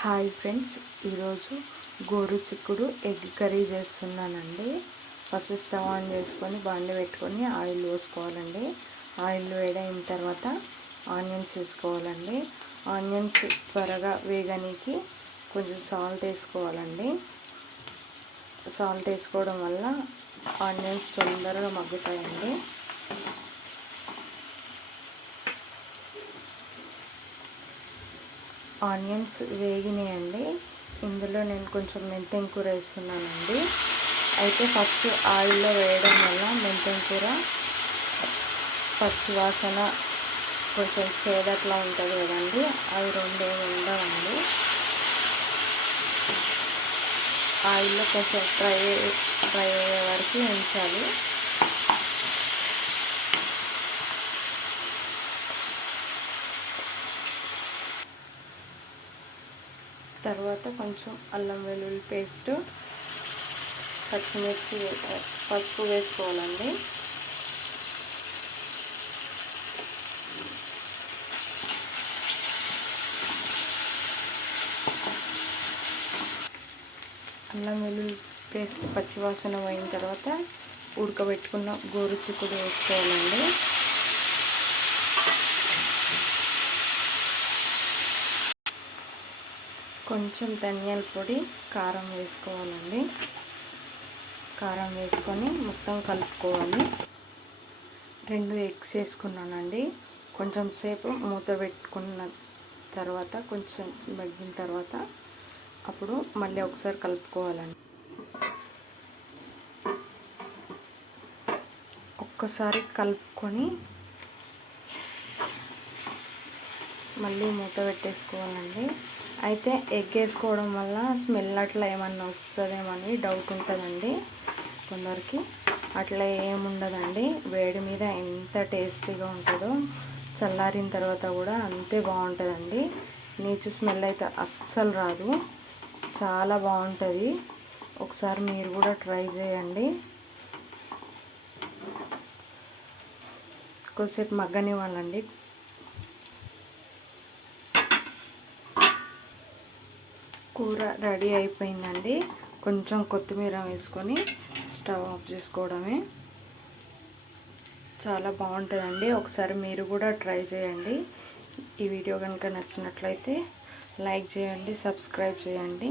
Hi friends, ఈరోజు గోరుచిక్కుడు egg curry చేస్తున్నానండి. First stove on చేసుకొని బాండి పెట్టుకొని ఆయిల్ పోసుకోవాలండి. ఆయిల్ వేడైన తర్వాత ఆనియన్స్ వేసుకోవాలండి. ఆనియన్స్ త్వరగా వేగనికి కొంచెం సాల్ట్ వేసుకోవాలండి. సాల్ట్ వేసుకోవడం వల్ల ఆనియన్స్ తొందరగా మగ్గుతాయండి. ఆనియన్స్ వేగినాయండి. ఇందులో నేను కొంచెం మెంతెం కూర వేస్తున్నానండి. అయితే ఫస్ట్ ఆయిల్లో వేయడం వల్ల మెంతెం కూర పచ్చి వాసన కొంచెం చేదట్లా ఉంటుంది కదండి, అవి రెండేమి ఉండవండి. ఆయిల్లో కొంచెం ఫ్రై అయ్యే వరకు ఉంచాలి. తర్వాత కొంచెం అల్లం వెల్లుల్లి పేస్ట్, పచ్చిమిర్చి, పసుపు వేసుకోవాలండి. అల్లం వెల్లుల్లి పేస్ట్ పచ్చివాసన పోయిన తర్వాత ఉడకబెట్టుకున్న గోరుచిక్కుడు వేసుకోవాలండి. కొంచెం ధనియాల పొడి, కారం వేసుకోవాలండి. కారం వేసుకొని మొత్తం కలుపుకోవాలి. 2 ఎగ్స్ వేసుకున్నానండి. కొంచెం సేపు మూత పెట్టుకున్న తర్వాత కొంచెం మగ్గిన తర్వాత అప్పుడు మళ్ళీ ఒకసారి కలుపుకోవాలండి. ఒక్కసారి కలుపుకొని మళ్ళీ మూత పెట్టేసుకోవాలండి. అయితే ఎగ్ వేసుకోవడం వల్ల స్మెల్ అట్లా ఏమన్నా వస్తుందేమని డౌట్ ఉంటుందండి కొందరికి. అట్లా ఏముండదండి. వేడి మీద ఎంత టేస్టీగా ఉంటుందో చల్లారిన తర్వాత కూడా అంతే బాగుంటుందండి. నీచు స్మెల్ అయితే అస్సలు రాదు, చాలా బాగుంటుంది. ఒకసారి మీరు కూడా ట్రై చేయండి. కొద్దిసేపు మగ్గనివ్వాలండి. కూర రెడీ అయిపోయిందండి. కొంచెం కొత్తిమీర వేసుకొని స్టవ్ ఆఫ్ చేసుకోవడమే. చాలా బాగుంటుందండి. ఒకసారి మీరు కూడా ట్రై చేయండి. ఈ వీడియో కనుక నచ్చినట్లయితే లైక్ చేయండి, సబ్స్క్రైబ్ చేయండి.